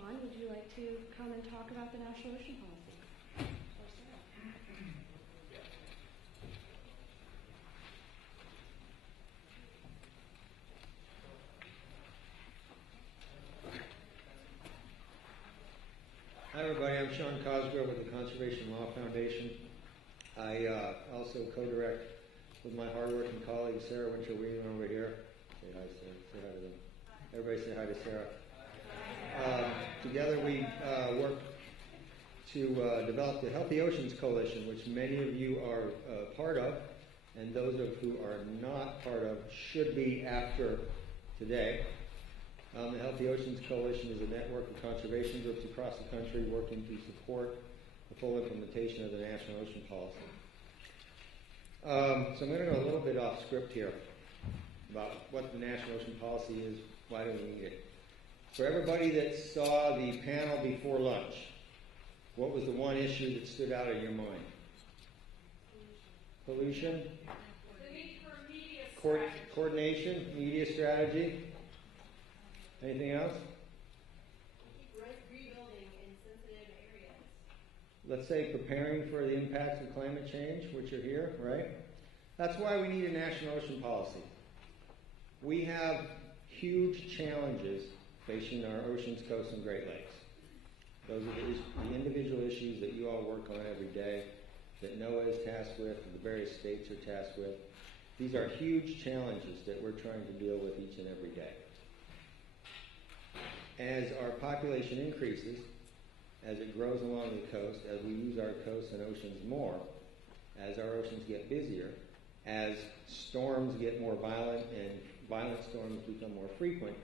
Sean, would you like to come and talk about the National Ocean Policy? Or Sarah? Hi everybody, I'm Sean Cosgrove with the Conservation Law Foundation. I also co-direct with my hardworking colleague Sarah Winter-Wheeler over here. Say hi, Sarah. Say hi to them. Everybody say hi to Sarah. Together we work to develop the Healthy Oceans Coalition, which many of you are part of, and those of who are not part of should be after today. The Healthy Oceans Coalition is a network of conservation groups across the country working to support the full implementation of the National Ocean Policy. So I'm going to go a little bit off script here about what the National Ocean Policy is, why do we need it. For everybody that saw the panel before lunch, what was the one issue that stood out in your mind? Pollution? The need for media Coordination, media strategy. Anything else? Rebuilding in sensitive areas. Let's say preparing for the impacts of climate change, which are here, right? That's why we need a national ocean policy. We have huge challenges facing our oceans, coasts, and Great Lakes. Those are the individual issues that you all work on every day, that NOAA is tasked with, and the various states are tasked with. These are huge challenges that we're trying to deal with each and every day. As our population increases, as it grows along the coast, as we use our coasts and oceans more, as our oceans get busier, as storms get more violent and violent storms become more frequent,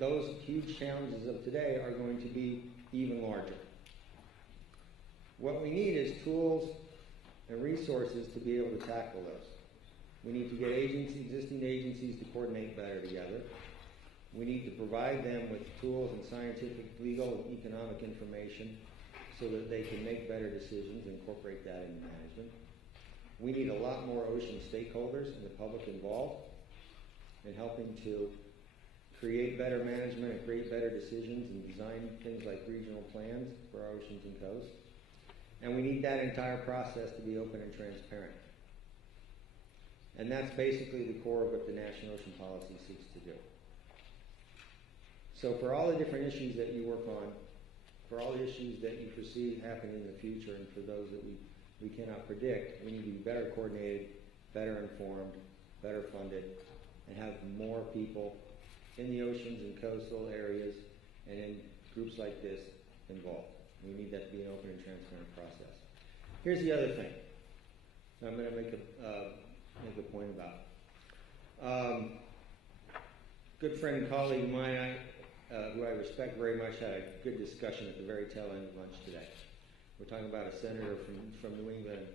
those huge challenges of today are going to be even larger. What we need is tools and resources to be able to tackle those. We need to get existing agencies to coordinate better together. We need to provide them with tools and scientific, legal, and economic information so that they can make better decisions and incorporate that into management. We need a lot more ocean stakeholders and the public involved in helping to create better management and create better decisions and design things like regional plans for our oceans and coasts. And we need that entire process to be open and transparent. And that's basically the core of what the National Ocean Policy seeks to do. So for all the different issues that you work on, for all the issues that you foresee happening in the future, and for those that we cannot predict, we need to be better coordinated, better informed, better funded, and have more people in the oceans and coastal areas and in groups like this involved. We need that to be an open and transparent process. Here's the other thing that I'm going to make a point about. Good friend and colleague of mine, who I respect very much, had a good discussion at the very tail end of lunch today. We're talking about a senator from New England,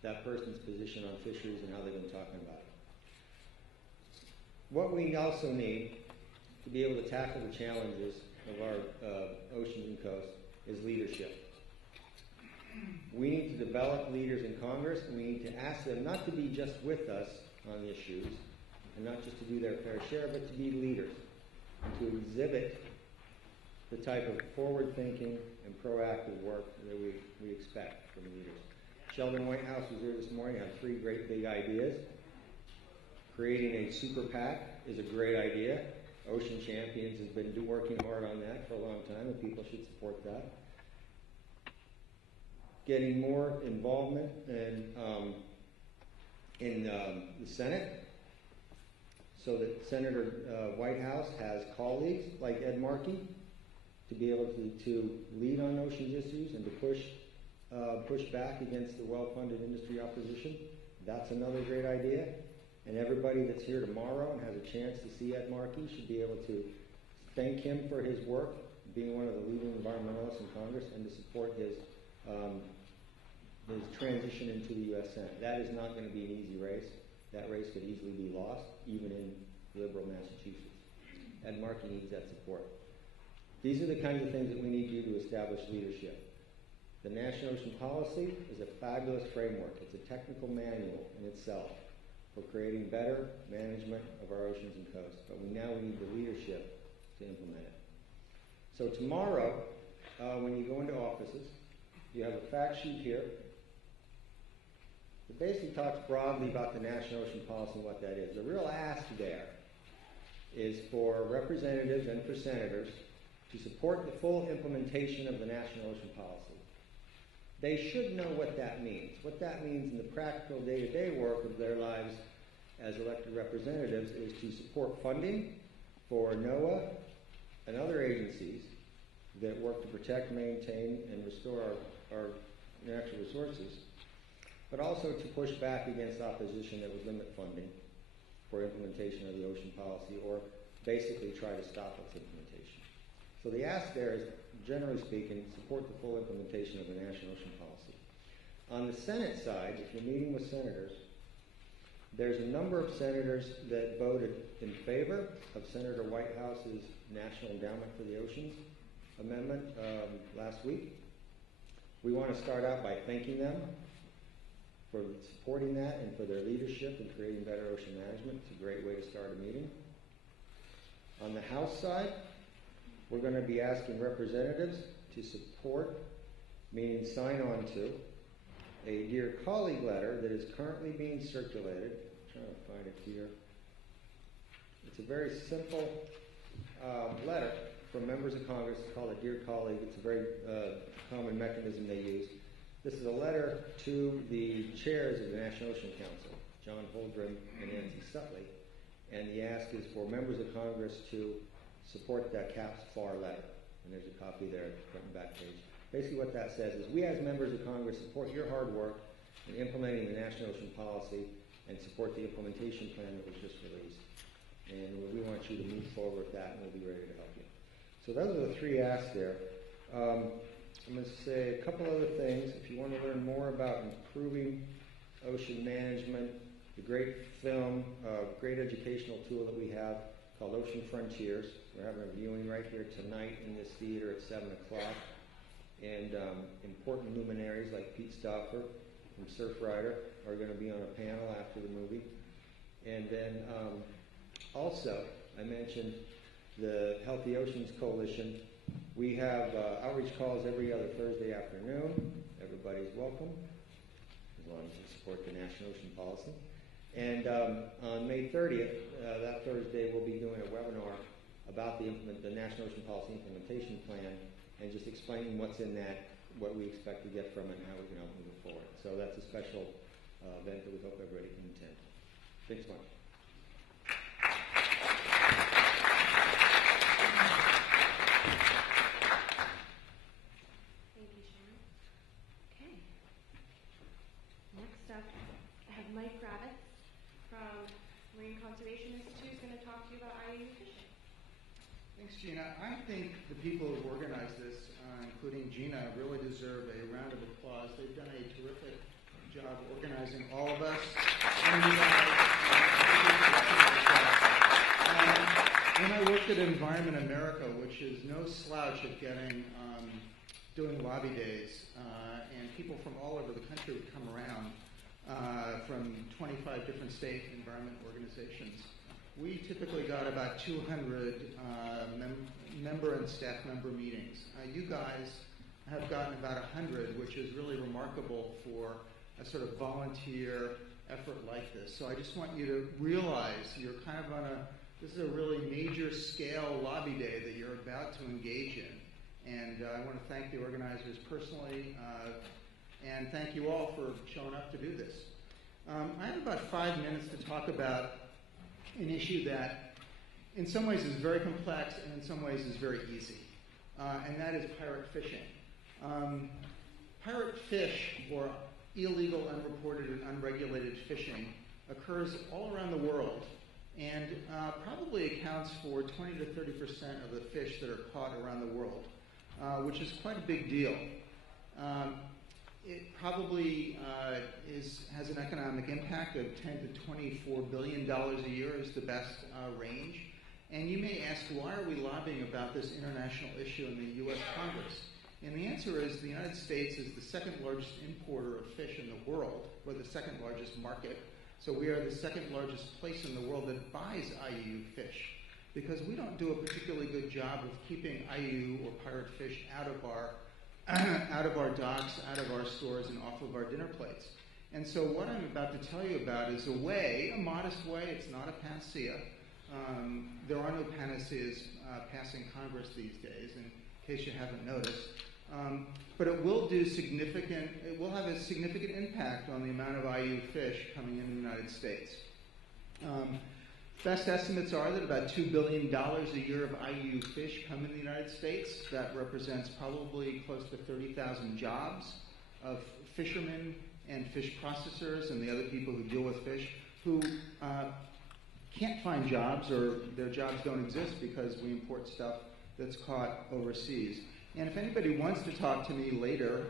that person's position on fisheries and how they've been talking about it. What we also need to be able to tackle the challenges of our oceans and coasts is leadership. We need to develop leaders in Congress, and we need to ask them not to be just with us on issues, and not just to do their fair share, but to be leaders, and to exhibit the type of forward-thinking and proactive work that we expect from leaders. Sheldon Whitehouse was here this morning, had 3 great big ideas. Creating a super PAC is a great idea. Ocean Champions has been working hard on that for a long time, and people should support that. Getting more involvement in the Senate, so that Senator Whitehouse has colleagues like Ed Markey to be able to lead on oceans issues and to push back against the well-funded industry opposition. That's another great idea. And everybody that's here tomorrow and has a chance to see Ed Markey should be able to thank him for his work, being one of the leading environmentalists in Congress, and to support his transition into the U.S. Senate. That is not going to be an easy race. That race could easily be lost, even in liberal Massachusetts. Ed Markey needs that support. These are the kinds of things that we need to do to establish leadership. The National Ocean Policy is a fabulous framework. It's a technical manual in itself for creating better management of our oceans and coasts. But we now need the leadership to implement it. So tomorrow, when you go into offices, you have a fact sheet here. It basically talks broadly about the National Ocean Policy and what that is. The real ask there is for representatives and for senators to support the full implementation of the National Ocean Policy. They should know what that means. What that means in the practical day-to-day work of their lives as elected representatives is to support funding for NOAA and other agencies that work to protect, maintain, and restore our natural resources, but also to push back against opposition that would limit funding for implementation of the ocean policy, or basically try to stop its implementation. So the ask there is, generally speaking, support the full implementation of the National Ocean Policy. On the Senate side, if you're meeting with senators, there's a number of senators that voted in favor of Senator Whitehouse's National Endowment for the Oceans amendment last week. We want to start out by thanking them for supporting that and for their leadership in creating better ocean management. It's a great way to start a meeting. On the House side, we're going to be asking representatives to support, meaning sign on to, a Dear Colleague letter that is currently being circulated. I'm trying to find it here. It's a very simple letter from members of Congress. It's called a Dear Colleague. It's a very common mechanism they use. This is a letter to the chairs of the National Ocean Council, John Holdren and Nancy Sutley, and the ask is for members of Congress to support that CAPS FAR letter. And there's a copy there at the front and back page. Basically what that says is, we as members of Congress support your hard work in implementing the National Ocean Policy and support the implementation plan that was just released. And we want you to move forward with that, and we'll be ready to help you. So those are the three asks there. I'm going to say a couple other things. If you want to learn more about improving ocean management, the great film, great educational tool that we have called Ocean Frontiers. We're having a viewing right here tonight in this theater at 7 o'clock. And important luminaries like Pete Stauffer from Surfrider are going to be on a panel after the movie. And then also, I mentioned the Healthy Oceans Coalition. We have outreach calls every other Thursday afternoon. Everybody's welcome, as long as you support the National Ocean Policy. And on May 30th, that Thursday, we'll be doing a webinar about the National Ocean Policy Implementation Plan, and just explaining what's in that, what we expect to get from it, and how we can help move it forward. So that's a special event that we hope everybody can attend. Thanks much. Thank you, Sharon. Okay. Next up, I have Mike Gravitz from Marine Conservation Institute, who's going to talk to you about IUU fishing. Thanks, Gina. I think the people who organized this, including Gina, really deserve a round of applause. They've done a terrific job organizing all of us. And you guys, when I worked at Environment America, which is no slouch at doing lobby days, and people from all over the country would come around from 25 different state environment organizations. We typically got about 200 member and staff member meetings. You guys have gotten about 100, which is really remarkable for a sort of volunteer effort like this. So I just want you to realize you're kind of on this is a really major scale lobby day that you're about to engage in. And I want to thank the organizers personally, and thank you all for showing up to do this. I have about 5 minutes to talk about an issue that in some ways is very complex and in some ways is very easy, and that is pirate fishing. Pirate fish, or illegal, unreported, and unregulated fishing, occurs all around the world, and probably accounts for 20 to 30% of the fish that are caught around the world, which is quite a big deal. It probably has an economic impact of $10 to $24 billion a year is the best range. And you may ask, why are we lobbying about this international issue in the U.S. Congress? And the answer is the United States is the second largest importer of fish in the world, or the second largest market. So we are the second largest place in the world that buys IUU fish. because we don't do a particularly good job of keeping IU or pirate fish out of our docks, out of our stores, and off of our dinner plates. And so what I'm about to tell you about is a modest way. It's not a panacea. There are no panaceas passing Congress these days, in case you haven't noticed. But it will have a significant impact on the amount of IU fish coming into the United States. Best estimates are that about $2 billion a year of IU fish come in the United States. That represents probably close to 30,000 jobs of fishermen and fish processors and the other people who deal with fish who can't find jobs, or their jobs don't exist because we import stuff that's caught overseas. And if anybody wants to talk to me later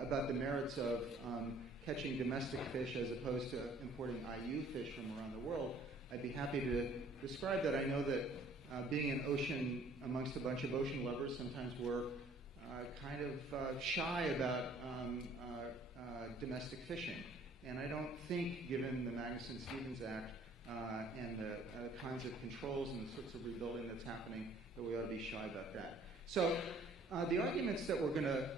about the merits of catching domestic fish as opposed to importing IU fish from around the world, I'd be happy to describe that. I know that being an ocean, amongst a bunch of ocean lovers, sometimes we're kind of shy about domestic fishing. And I don't think, given the Magnuson-Stevens Act and the kinds of controls and the sorts of rebuilding that's happening, that we ought to be shy about that. So the arguments that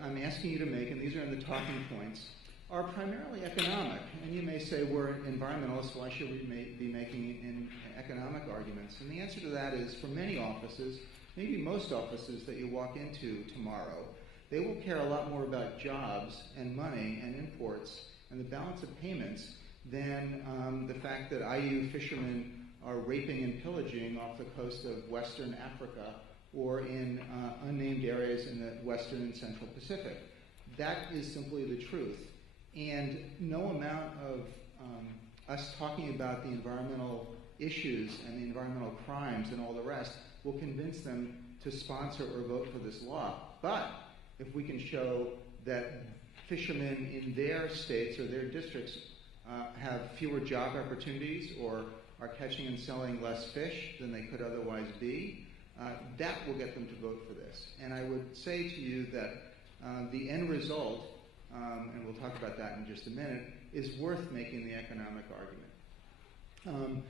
I'm asking you to make, and these are in the talking points, are primarily economic. And you may say, we're environmentalists, why should we be making economic arguments? And the answer to that is, for many offices, maybe most offices that you walk into tomorrow, they will care a lot more about jobs and money and imports and the balance of payments than the fact that IU fishermen are raping and pillaging off the coast of Western Africa or in unnamed areas in the Western and Central Pacific. That is simply the truth. And no amount of us talking about the environmental issues and the environmental crimes and all the rest will convince them to sponsor or vote for this law. But if we can show that fishermen in their states or their districts have fewer job opportunities or are catching and selling less fish than they could otherwise be, that will get them to vote for this. And I would say to you that the end result, and we'll talk about that in just a minute, is worth making the economic argument.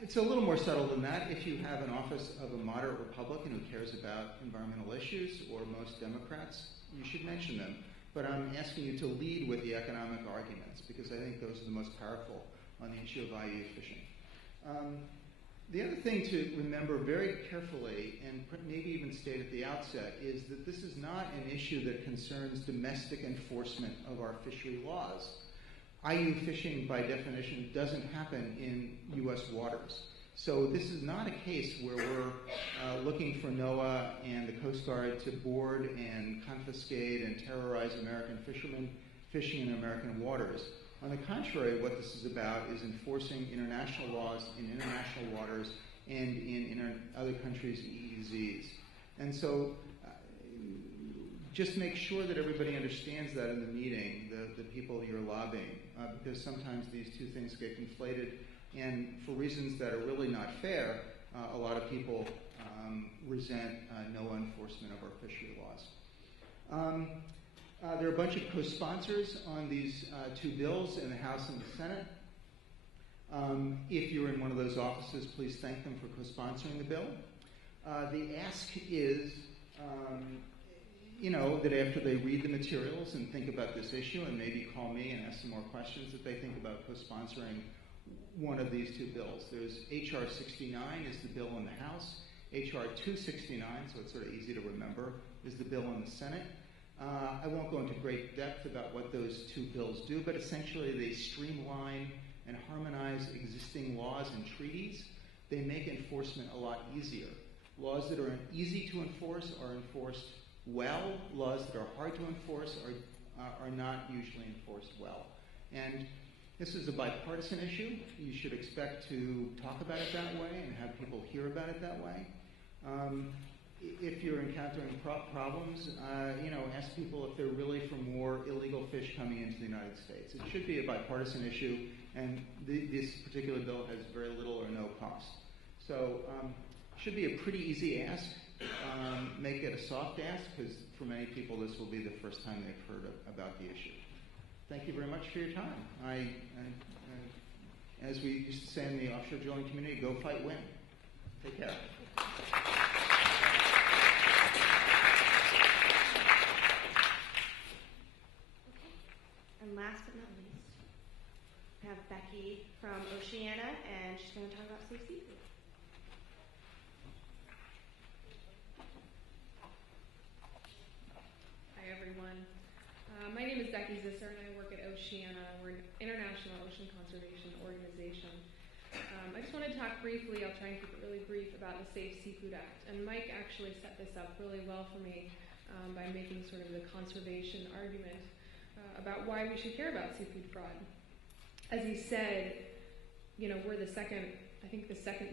It's a little more subtle than that. If you have an office of a moderate Republican who cares about environmental issues, or most Democrats, you should mention them. But I'm asking you to lead with the economic arguments, because I think those are the most powerful on the issue of IU fishing. The other thing to remember very carefully, and maybe even state at the outset, is that this is not an issue that concerns domestic enforcement of our fishery laws. IU fishing, by definition, doesn't happen in U.S. waters. So this is not a case where we're looking for NOAA and the Coast Guard to board and confiscate and terrorize American fishermen fishing in American waters. On the contrary, what this is about is enforcing international laws in international waters and in other countries' EEZs. And so just make sure that everybody understands that in the meeting, the people you're lobbying, because sometimes these two things get conflated, and for reasons that are really not fair, a lot of people resent no enforcement of our fishery laws. There are a bunch of co-sponsors on these two bills in the House and the Senate. If you're in one of those offices, please thank them for co-sponsoring the bill. The ask is, that after they read the materials and think about this issue and maybe call me and ask some more questions, that they think about co-sponsoring one of these two bills. There's H.R. 69 is the bill in the House. H.R. 269, so it's sort of easy to remember, is the bill in the Senate. I won't go into great depth about what those two bills do, but essentially they streamline and harmonize existing laws and treaties. They make enforcement a lot easier. Laws that are easy to enforce are enforced well. Laws that are hard to enforce are not usually enforced well. And this is a bipartisan issue. You should expect to talk about it that way and have people hear about it that way. If you're encountering problems, ask people if they're really for more illegal fish coming into the United States. It should be a bipartisan issue, and this particular bill has very little or no cost. So it should be a pretty easy ask. Make it a soft ask, because for many people this will be the first time they've heard about the issue. Thank you very much for your time. As we used to say in the offshore drilling community, go fight, win. Take care. And last but not least, we have Beckie from Oceana, and she's going to talk about safe seafood. Hi everyone. My name is Beckie Zizzer and I work at Oceana. We're an international ocean conservation organization. I just want to talk briefly, I'll try and keep it really brief, about the Safe Seafood Act. And Mike actually set this up really well for me by making sort of the conservation argument about why we should care about seafood fraud. As he said, you know, we're the second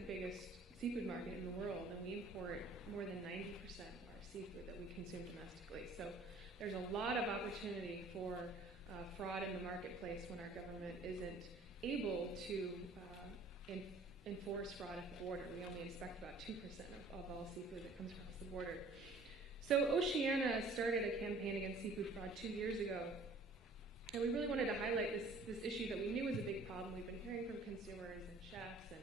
biggest seafood market in the world, and we import more than 90% of our seafood that we consume domestically. So there's a lot of opportunity for fraud in the marketplace when our government isn't able to enforce fraud at the border. We only inspect about 2% of all seafood that comes across the border. So Oceana started a campaign against seafood fraud 2 years ago. And we really wanted to highlight this issue that we knew was a big problem. We've been hearing from consumers and chefs and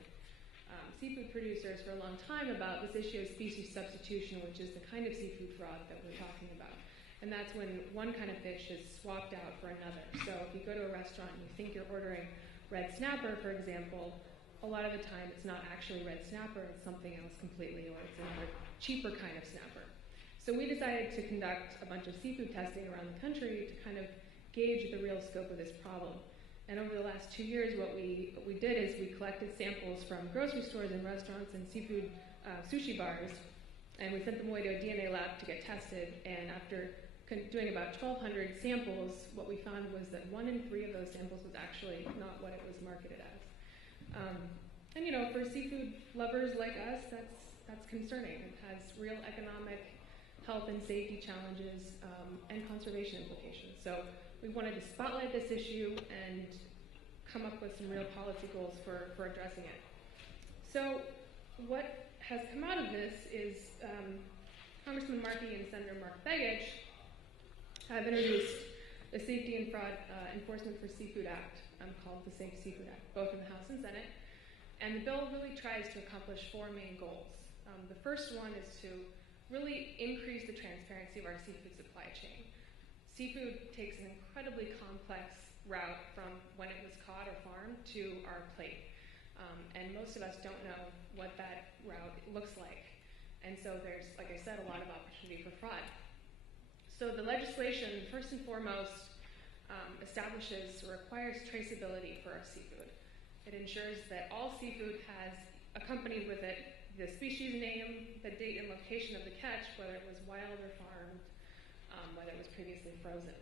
seafood producers for a long time about this issue of species substitution, which is the kind of seafood fraud that we're talking about. And that's when one kind of fish is swapped out for another. So if you go to a restaurant and you think you're ordering red snapper, for example, a lot of the time it's not actually red snapper, it's something else completely, or it's another cheaper kind of snapper. So we decided to conduct a bunch of seafood testing around the country to kind of gauge the real scope of this problem. And over the last 2 years, what we did is we collected samples from grocery stores and restaurants and seafood sushi bars, and we sent them away to a DNA lab to get tested. And after doing about 1,200 samples, what we found was that 1 in 3 of those samples was actually not what it was marketed as. And you know, for seafood lovers like us, that's concerning. It has real economic, health and safety challenges and conservation implications. So we wanted to spotlight this issue and come up with some real policy goals for addressing it. So what has come out of this is Congressman Markey and Senator Mark Begich have introduced the Safety and Fraud Enforcement for Seafood Act, called the Safe Seafood Act, both in the House and Senate. And the bill really tries to accomplish 4 main goals. The first one is to really increase the transparency of our seafood supply chain. Seafood takes an incredibly complex route from when it was caught or farmed to our plate. And most of us don't know what that route looks like. And so there's, like I said, a lot of opportunity for fraud. So the legislation, first and foremost, establishes or requires traceability for our seafood. It ensures that all seafood has accompanied with it the species name, the date and location of the catch, whether it was wild or farmed, whether it was previously frozen.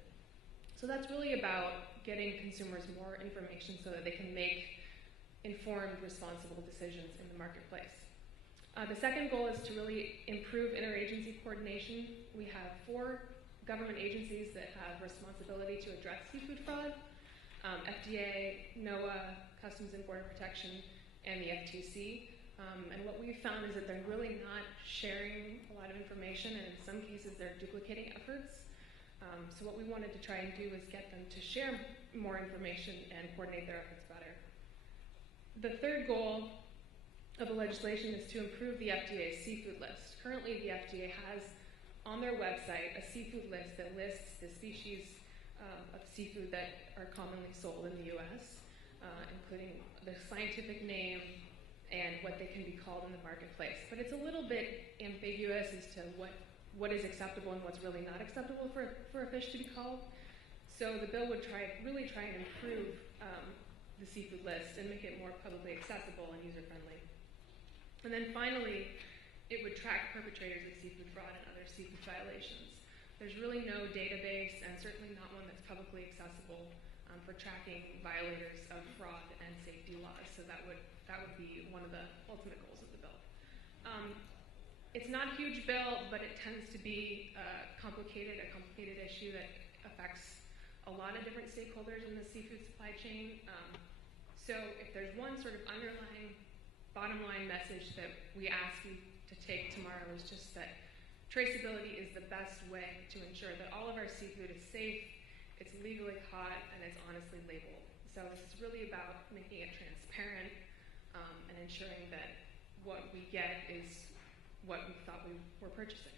So that's really about getting consumers more information so that they can make informed, responsible decisions in the marketplace. The second goal is to really improve interagency coordination. We have 4 government agencies that have responsibility to address seafood fraud: FDA, NOAA, Customs and Border Protection, and the FTC. And what we've found is that they're really not sharing a lot of information, and in some cases they're duplicating efforts. So what we wanted to try and do is get them to share more information and coordinate their efforts better. The third goal of the legislation is to improve the FDA's seafood list. Currently, the FDA has on their website a seafood list that lists the species of seafood that are commonly sold in the U.S., including their scientific name and what they can be called in the marketplace. But it's a little bit ambiguous as to what is acceptable and what's really not acceptable for a fish to be called. So the bill would really try and improve the seafood list and make it more publicly accessible and user-friendly. And then finally, it would track perpetrators of seafood fraud and other seafood violations. There's really no database, and certainly not one that's publicly accessible for tracking violators of fraud and safety laws. So that would be one of the ultimate goals of the bill. It's not a huge bill, but it tends to be a complicated issue that affects a lot of different stakeholders in the seafood supply chain. So if there's one sort of underlying bottom line message that we ask you to take tomorrow, is just that traceability is the best way to ensure that all of our seafood is safe, it's legally caught, and it's honestly labeled. So it's really about making it transparent and ensuring that what we get is what we thought we were purchasing.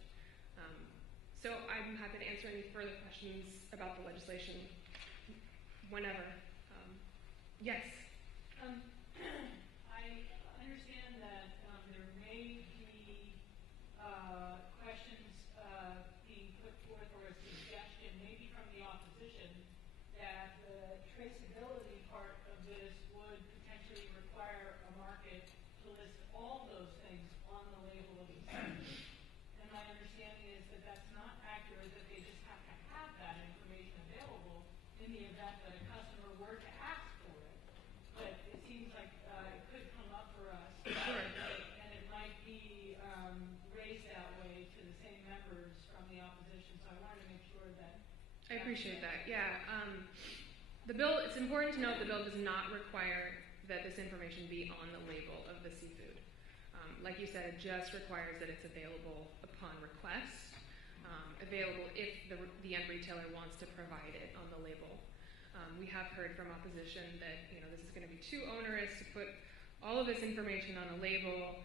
So I'm happy to answer any further questions about the legislation whenever. Yes? I understand that there may be questions being put forth or a suggestion, maybe from the opposition, that the traceability part of this would potentially require a market to list all those things on the label of each substance. And my understanding is that that's not accurate, that they just have to have that information available in the event that a customer were to ask for it. But it seems like it could come up for us, and it might be raised that way to the same members from the opposition. So I wanted to make sure that. I appreciate that. Yeah. The bill, it's important to note the bill does not require that this information be on the label of the seafood. Like you said, it just requires that it's available upon request, available if the end retailer wants to provide it on the label. We have heard from opposition that this is going to be too onerous to put all of this information on a label,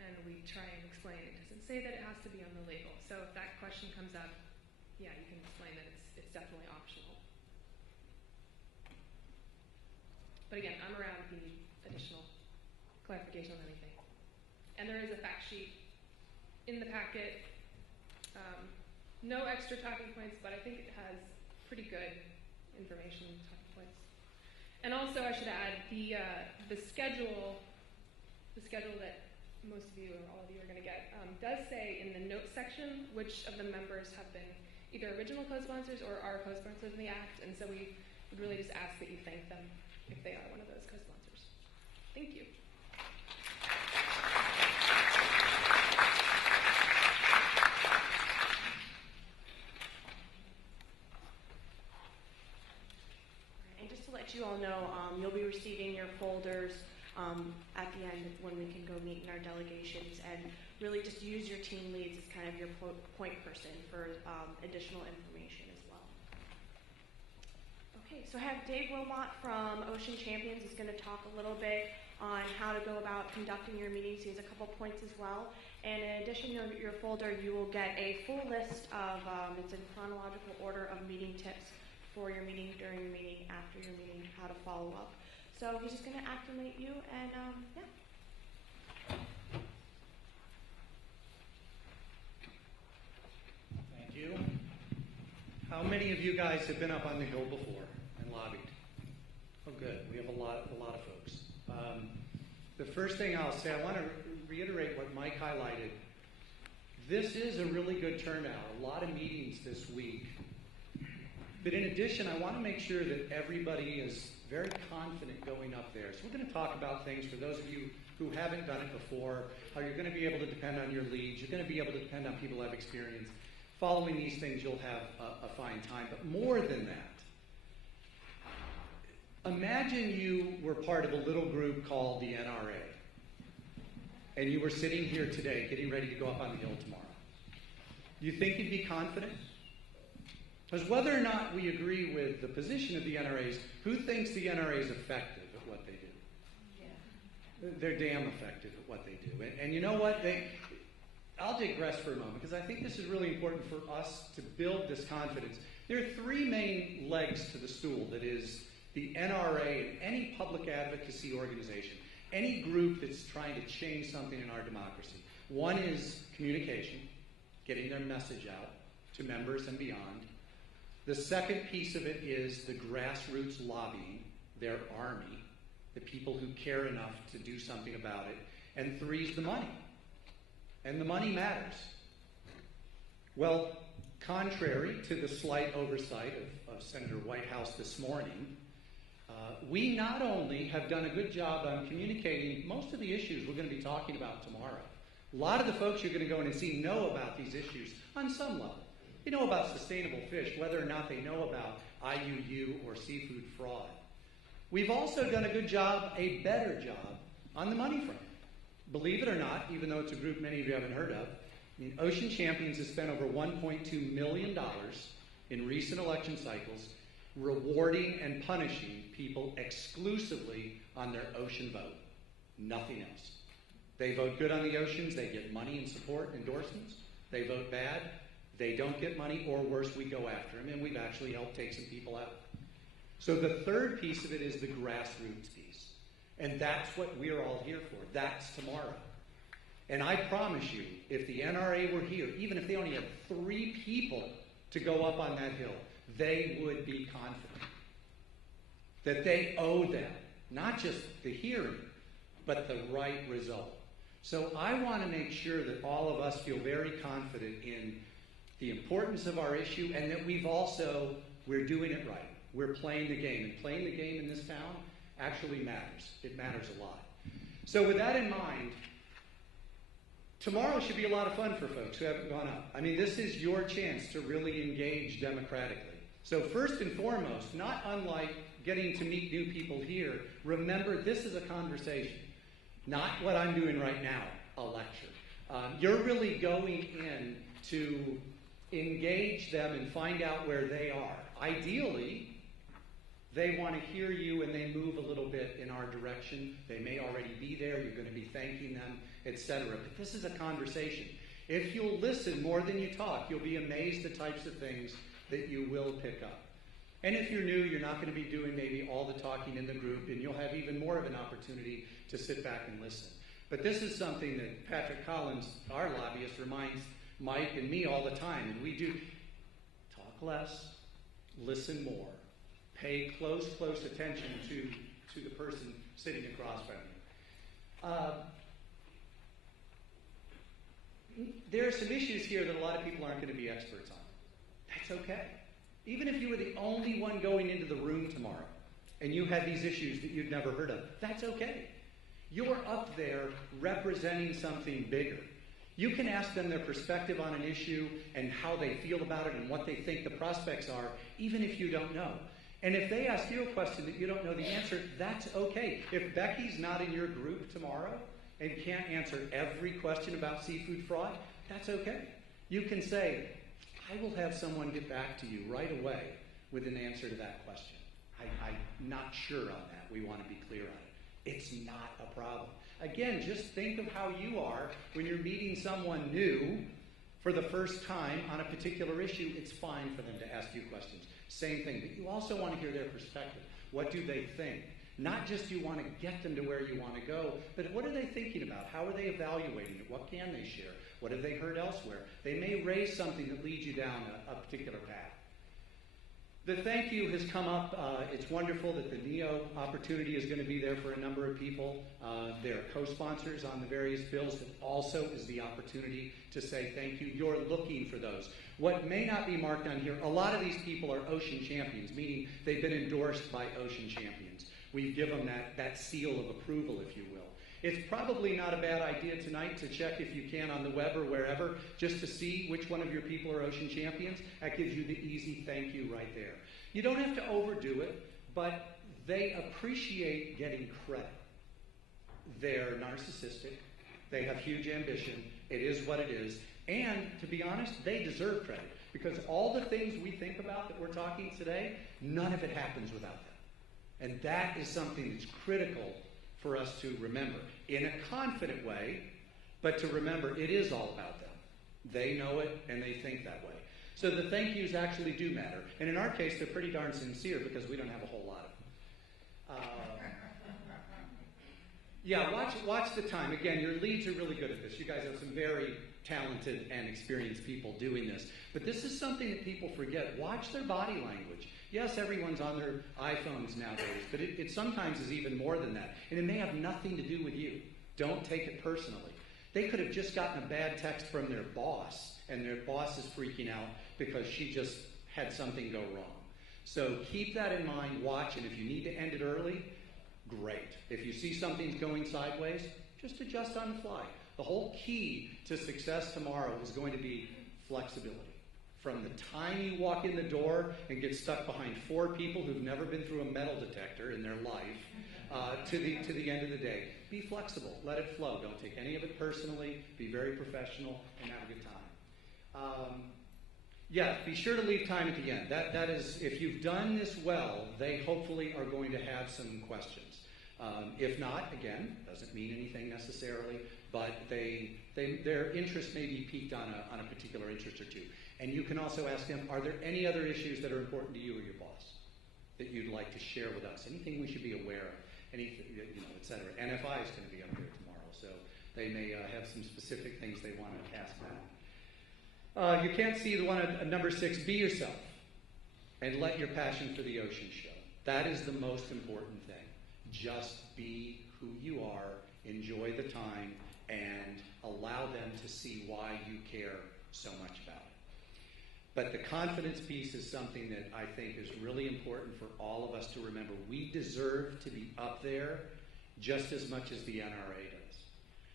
and we try and explain it doesn't say that it has to be on the label. So if that question comes up, yeah, you can explain that it's definitely optional. But again, I'm around if you need additional clarification on anything. And there is a fact sheet in the packet. No extra talking points, but I think it has pretty good information talking points. And also, I should add the schedule that most of you or all of you are going to get does say in the notes section which of the members have been either original co-sponsors or are co-sponsors in the act, and so we would really just ask that you thank them if they are one of those co-sponsors. Thank you. And just to let you all know, you'll be receiving your folders at the end when we can go meet in our delegations, and really just use your team leads as kind of your point person for additional information as well. Okay, so I have Dave Wilmot from Ocean Champions is going to talk a little bit on how to go about conducting your meetings. He has a couple points as well. And in addition to your folder, you will get a full list of, it's in chronological order of meeting tips for your meeting, during your meeting, after your meeting, how to follow up. So he's just going to acclimate you, and yeah. Thank you. How many of you guys have been up on the Hill before and lobbied? Oh, good. We have a lot of folks. The first thing I'll say, I want to reiterate what Mike highlighted. This is a really good turnout. A lot of meetings this week. But in addition, I want to make sure that everybody is very confident going up there. So we're going to talk about things for those of you who haven't done it before, how you're going to be able to depend on your leads. You're going to be able to depend on people who have experience. Following these things, you'll have a fine time. But more than that, imagine you were part of a little group called the NRA, and you were sitting here today getting ready to go up on the Hill tomorrow. Do you think you'd be confident? Because whether or not we agree with the position of the NRAs, who thinks the NRA is effective at what they do? Yeah. They're damn effective at what they do. And you know what? I'll digress for a moment, because I think this is really important for us to build this confidence. There are three main legs to the stool that is the NRA and any public advocacy organization, any group that's trying to change something in our democracy. One is communication, getting their message out to members and beyond. The second piece of it is the grassroots lobbying, their army, the people who care enough to do something about it. And three is the money. And the money matters. Well, contrary to the slight oversight of Senator Whitehouse this morning, we not only have done a good job on communicating most of the issues we're going to be talking about tomorrow. A lot of the folks you're going to go in and see know about these issues on some level. They know about sustainable fish, whether or not they know about IUU or seafood fraud. We've also done a good job, a better job, on the money front. Believe it or not, even though it's a group many of you haven't heard of, Ocean Champions has spent over $1.2 million in recent election cycles rewarding and punishing people exclusively on their ocean vote. Nothing else. They vote good on the Oceans, they get money and support, endorsements. They vote bad, they don't get money, or worse, we go after them, and we've actually helped take some people out. So the third piece of it is the grassroots piece. And that's what we're all here for. That's tomorrow. And I promise you, if the NRA were here, even if they only had 3 people to go up on that hill, they would be confident that they owe them not just the hearing, but the right result. So I want to make sure that all of us feel very confident in the importance of our issue, and that we're doing it right. We're playing the game. And playing the game in this town actually matters. It matters a lot. So with that in mind, tomorrow should be a lot of fun for folks who haven't gone up. I mean, this is your chance to really engage democratically. So first and foremost, not unlike getting to meet new people here, remember this is a conversation, not what I'm doing right now, a lecture. You're really going in to engage them and find out where they are. Ideally, they want to hear you and they move a little bit in our direction. They may already be there. You're going to be thanking them, etc. But this is a conversation. If you'll listen more than you talk, you'll be amazed at the types of things that you will pick up. And if you're new, you're not going to be doing maybe all the talking in the group, and you'll have even more of an opportunity to sit back and listen. But this is something that Patrick Collins, our lobbyist, reminds Mike and me all the time. And we do talk less, listen more. Pay close attention to the person sitting across from you. There are some issues here that a lot of people aren't going to be experts on. That's okay. Even if you were the only one going into the room tomorrow and you had these issues that you'd never heard of, that's okay. You're up there representing something bigger. You can ask them their perspective on an issue and how they feel about it and what they think the prospects are, even if you don't know. And if they ask you a question that you don't know the answer, that's okay. If Beckie's not in your group tomorrow and can't answer every question about seafood fraud, that's okay. You can say, I will have someone get back to you right away with an answer to that question. I'm not sure on that. We want to be clear on it. It's not a problem. Again, just think of how you are when you're meeting someone new for the first time on a particular issue. It's fine for them to ask you questions. Same thing, but you also want to hear their perspective. What do they think? Not just you want to get them to where you want to go, but what are they thinking about? How are they evaluating it? What can they share? What have they heard elsewhere? They may raise something that leads you down a particular path. The thank you has come up. It's wonderful that the NEO opportunity is going to be there for a number of people. There are co-sponsors on the various bills that also is the opportunity to say thank you. You're looking for those. What may not be marked on here, a lot of these people are ocean champions, meaning they've been endorsed by ocean champions. We give them that seal of approval, if you will. It's probably not a bad idea tonight to check, if you can, on the web or wherever, just to see which one of your people are ocean champions. That gives you the easy thank you right there. You don't have to overdo it, but they appreciate getting credit. They're narcissistic. They have huge ambition. It is what it is. And, to be honest, they deserve credit. Because all the things we think about that we're talking today, none of it happens without them. And that is something that's critical for us to remember in a confident way, but to remember it is all about them. They know it and they think that way. So the thank yous actually do matter. And in our case, they're pretty darn sincere because we don't have a whole lot of them. Yeah, watch the time. Again, your leads are really good at this. You guys have some very talented and experienced people doing this. But this is something that people forget. Watch their body language. Yes, everyone's on their iPhones nowadays, but it sometimes is even more than that. And it may have nothing to do with you. Don't take it personally. They could have just gotten a bad text from their boss, and their boss is freaking out because she just had something go wrong. So keep that in mind, watch, and if you need to end it early, great. If you see something's going sideways, just adjust on the fly. The whole key to success tomorrow is going to be flexibility. From the time you walk in the door and get stuck behind 4 people who've never been through a metal detector in their life, to the end of the day, be flexible. Let it flow. Don't take any of it personally. Be very professional and have a good time. Yeah, be sure to leave time at the end. That is, if you've done this well, they hopefully are going to have some questions. If not, again, doesn't mean anything necessarily. but their interest may be piqued on a particular interest or two. And you can also ask them, are there any other issues that are important to you or your boss that you'd like to share with us? Anything we should be aware of, anything, et cetera. NFI is going to be up here tomorrow, so they may have some specific things they want to ask about. You can't see the one at number 6, be yourself and let your passion for the ocean show. That is the most important thing. Just be who you are, enjoy the time, and allow them to see why you care so much about it. But the confidence piece is something that I think is really important for all of us to remember. We deserve to be up there just as much as the NRA does.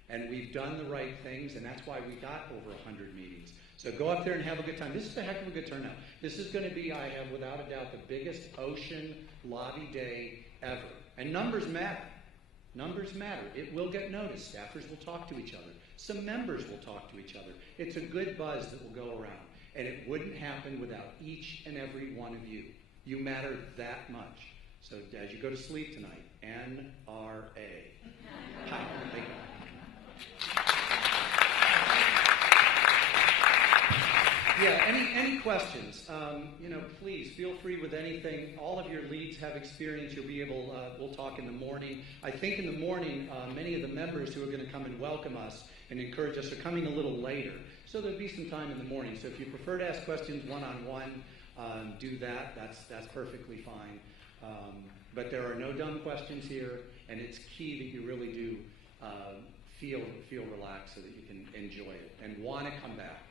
And we've done the right things, and that's why we got over 100 meetings. So go up there and have a good time. This is a heck of a good turnout. This is going to be, I have without a doubt, the biggest ocean lobby day ever. And numbers matter. Numbers matter. It will get noticed. Staffers will talk to each other. Some members will talk to each other. It's a good buzz that will go around. And it wouldn't happen without each and every one of you. You matter that much. So as you go to sleep tonight, NRA. Yeah, any questions? Please feel free with anything. All of your leads have experience. You'll be able, we'll talk in the morning. I think in the morning, many of the members who are going to come and welcome us and encourage us are coming a little later. So there'll be some time in the morning. So if you prefer to ask questions one-on-one, do that. That's perfectly fine. But there are no dumb questions here, and it's key that you really do feel relaxed so that you can enjoy it and want to come back,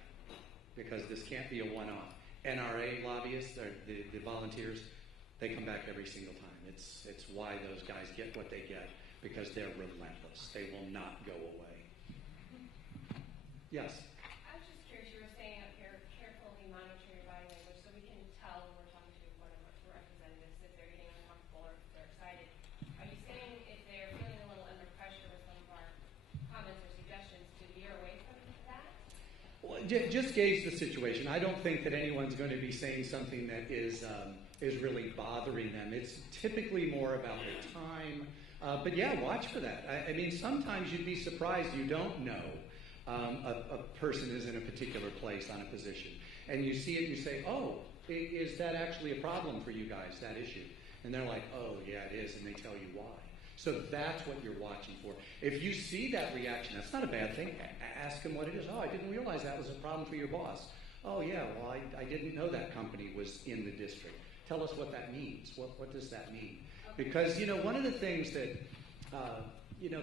because this can't be a one-off. NRA lobbyists, or the volunteers, they come back every single time. It's why those guys get what they get, because they're relentless. They will not go away. Yes? I was just curious, you were saying up here, carefully monitor your body language so we can tell when we're talking to representatives if they're getting uncomfortable or if they're excited. Are you saying if they're feeling a little under pressure with some of our comments or suggestions to veer away from that? Well, just gauge the situation. I don't think that anyone's going to be saying something that is really bothering them. It's typically more about the time. But yeah, watch for that. I mean, sometimes you'd be surprised you don't know a person is in a particular place on a position. And you see it and you say, oh, is that actually a problem for you guys, that issue? And they're like, oh, yeah, it is, and they tell you why. So that's what you're watching for. If you see that reaction, that's not a bad thing. Ask them what it is. Oh, I didn't realize that was a problem for your boss. Oh, yeah, well, I didn't know that company was in the district. Tell us what that means. What does that mean? Because, one of the things that,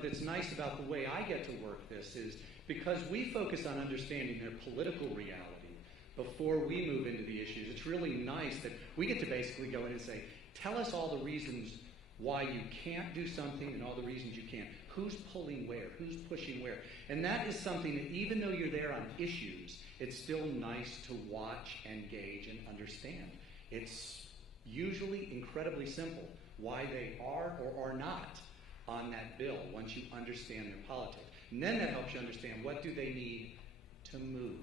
that's nice about the way I get to work this is because we focus on understanding their political reality before we move into the issues. It's really nice that we get to basically go in and say, tell us all the reasons why you can't do something and all the reasons you can. Who's pulling where? Who's pushing where? And that is something that even though you're there on issues, it's still nice to watch and gauge and understand. It's usually incredibly simple why they are or are not on that bill once you understand their politics. And then that helps you understand what do they need to move.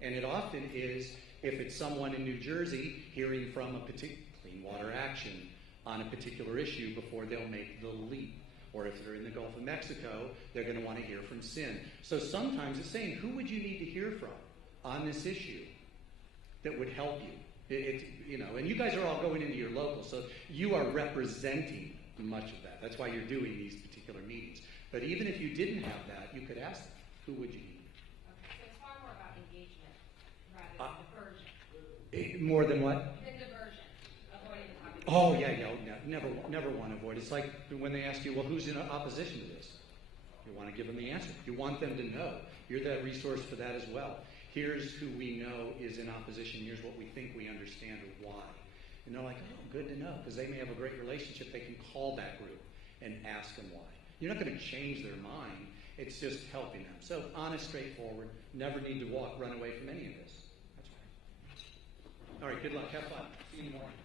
And it often is, if it's someone in New Jersey hearing from a particular Clean Water Action on a particular issue before they'll make the leap. Or if they're in the Gulf of Mexico, they're going to want to hear from SIN. So sometimes it's saying, who would you need to hear from on this issue that would help you? And you guys are all going into your local, so you are representing much of that. That's why you're doing these particular meetings. But even if you didn't have that, you could ask them, who would you need? Okay, so it's far more about engagement rather than diversion. More than what? Than diversion, avoiding the topic. Oh, yeah, never want to avoid. It's like when they ask you, well, who's in opposition to this? You want to give them the answer. You want them to know. You're that resource for that as well. Here's who we know is in opposition. Here's what we think we understand or why. And they're like, oh, good to know, because they may have a great relationship. They can call that group and ask them why. You're not going to change their mind. It's just helping them. So honest, straightforward. Never need to run away from any of this. That's right. All right, good luck. Have fun. See you in the morning.